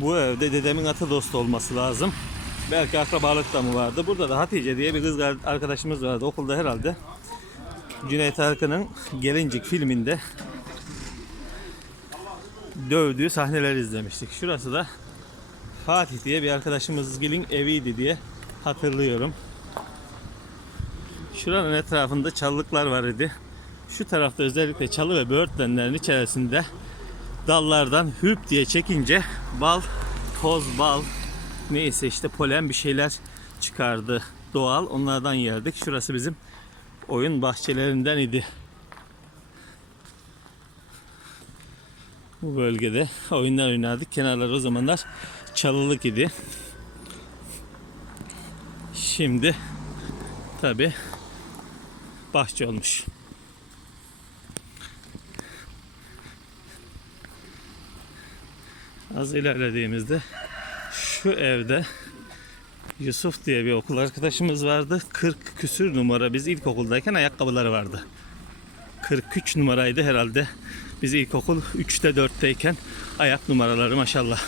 Bu evde dedemin atı dostu olması lazım. Belki akrabalık da mı vardı? Burada da Hatice diye bir kız arkadaşımız vardı okulda herhalde. Cüneyt Arkın'ın Gelincik filminde dövdüğü sahneler izlemiştik. Şurası da Fatih diye bir arkadaşımızın eviydi diye hatırlıyorum. Şuranın etrafında çalılıklar var idi. Şu tarafta özellikle çalı ve böğürtlenlerin içerisinde dallardan hüp diye çekince bal, toz bal, neyse işte polen bir şeyler çıkardı doğal. Onlardan yerdik. Şurası bizim oyun bahçelerinden idi. Bu bölgede oyunlar oynardık. Kenarlar o zamanlar çalılık idi. Şimdi tabi bahçe olmuş. Az ilerlediğimizde şu evde Yusuf diye bir okul arkadaşımız vardı. 40 küsür numara biz ilkokuldayken ayakkabıları vardı. 43 numaraydı herhalde. Biz ilkokul 3'te 4'teyken ayak numaraları maşallah.